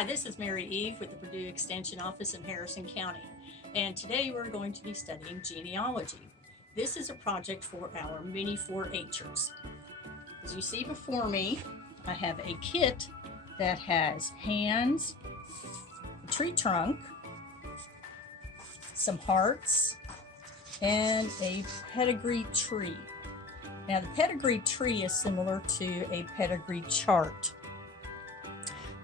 Hi, this is Mary Eve with the Purdue Extension Office in Harrison County, and today we're going to be studying genealogy. This is a project for our mini 4-Hers. As you see before me, I have a kit that has hands, a tree trunk, some hearts, and a pedigree tree. Now, the pedigree tree is similar to a pedigree chart.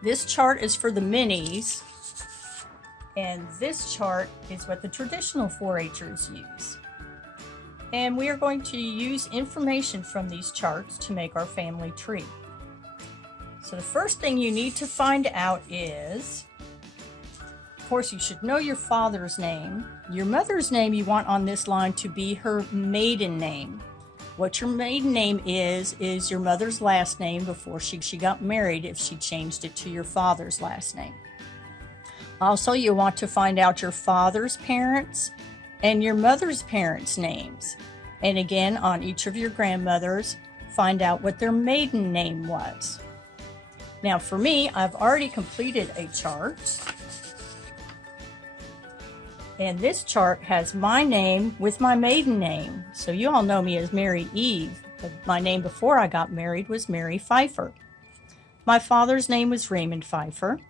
This chart is for the minis, and this chart is what the traditional 4-Hers use. And we are going to use information from these charts to make our family tree. So the first thing you need to find out is, of course, you should know your father's name. Your mother's name you want on this line to be her maiden name. What your maiden name is your mother's last name before she got married, if she changed it to your father's last name. Also, you want to find out your father's parents and your mother's parents' names. And again, on each of your grandmothers, find out what their maiden name was. Now, for me, I've already completed a chart. And this chart has my name with my maiden name. So you all know me as Mary Eve, but my name before I got married was Mary Pfeiffer. My father's name was Raymond Pfeiffer.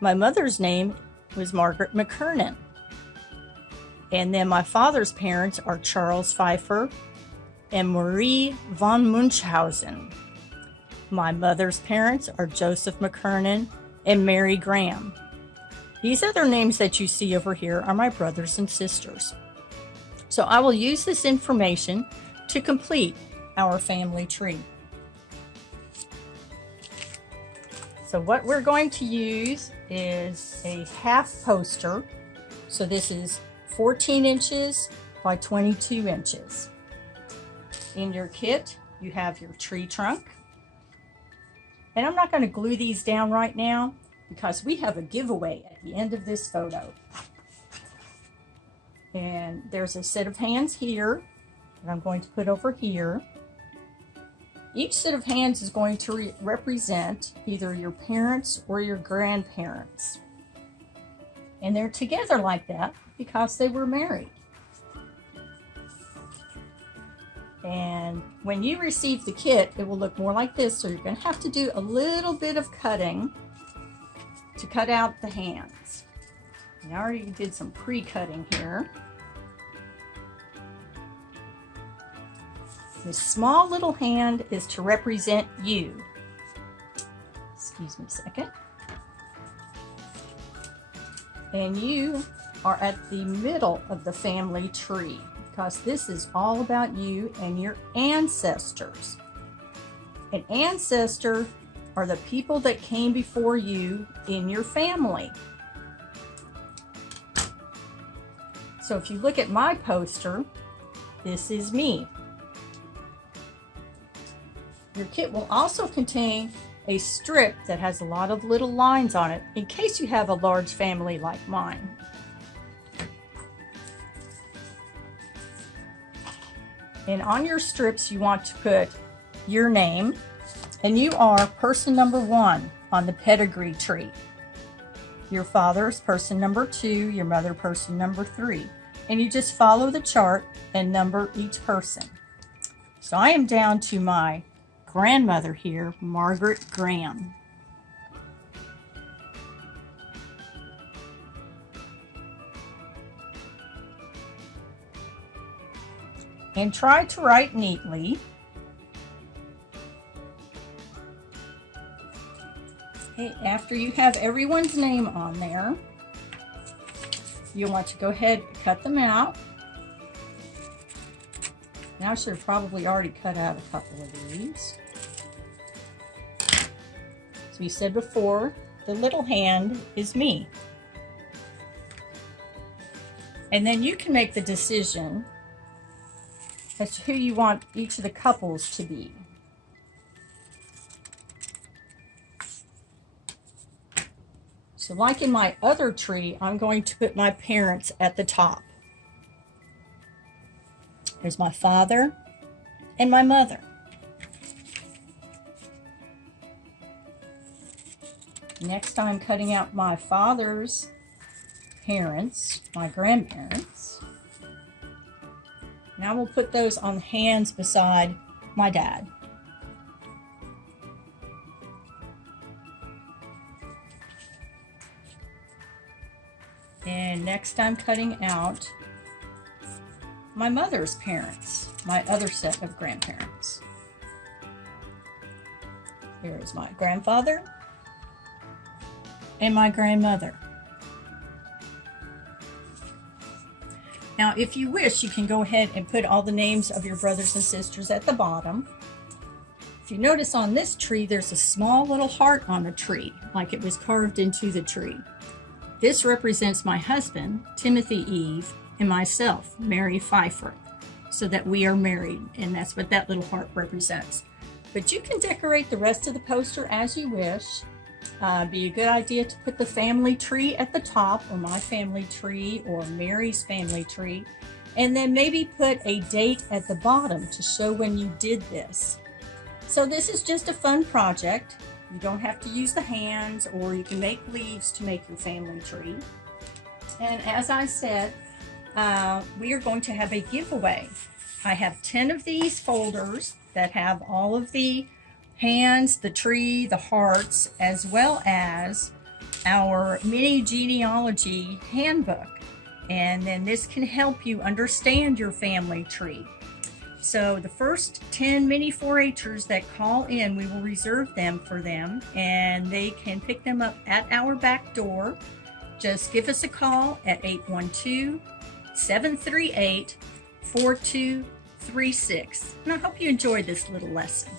My mother's name was Margaret McKernan. And then my father's parents are Charles Pfeiffer and Marie von Munchausen. My mother's parents are Joseph McKernan and Mary Graham. These other names that you see over here are my brothers and sisters. So I will use this information to complete our family tree. So what we're going to use is a half poster. So this is 14 inches by 22 inches. In your kit, you have your tree trunk. And I'm not going to glue these down right now, because we have a giveaway at the end of this photo. And there's a set of hands here that I'm going to put over here. Each set of hands is going to represent either your parents or your grandparents. And they're together like that because they were married. And when you receive the kit, it will look more like this, so you're going to have to do a little bit of cutting to cut out the hands. And I already did some pre-cutting here. This small little hand is to represent you. Excuse me a second. And you are at the middle of the family tree, because this is all about you and your ancestors. An ancestor are the people that came before you in your family. So if you look at my poster, this is me. Your kit will also contain a strip that has a lot of little lines on it in case you have a large family like mine. And on your strips, you want to put your name. And you are person number 1 on the pedigree tree. Your father is person number 2, your mother person number 3. And you just follow the chart and number each person. So I am down to my grandmother here, Margaret Graham. And try to write neatly. Okay, after you have everyone's name on there, you'll want to go ahead and cut them out. Now I should have probably already cut out a couple of these. As we said before, the little hand is me. And then you can make the decision as to who you want each of the couples to be. So like in my other tree, I'm going to put my parents at the top. There's my father and my mother. Next, I'm cutting out my father's parents, my grandparents. Now we'll put those on hands beside my dad. And next I'm cutting out my mother's parents, my other set of grandparents. Here's my grandfather and my grandmother. Now, if you wish, you can go ahead and put all the names of your brothers and sisters at the bottom. If you notice on this tree, there's a small little heart on the tree, like it was carved into the tree. This represents my husband, Timothy Eve, and myself, Mary Pfeiffer, so that we are married, and that's what that little heart represents. But you can decorate the rest of the poster as you wish. It'd be a good idea to put the family tree at the top, or my family tree, or Mary's family tree, and then maybe put a date at the bottom to show when you did this. So this is just a fun project. You don't have to use the hands, or you can make leaves to make your family tree. And as I said, we are going to have a giveaway. I have 10 of these folders that have all of the hands, the tree, the hearts, as well as our mini genealogy handbook. And then this can help you understand your family tree. So the first 10 mini 4-H'ers that call in, we will reserve them for them, and they can pick them up at our back door. Just give us a call at 812-738-4236. And I hope you enjoyed this little lesson.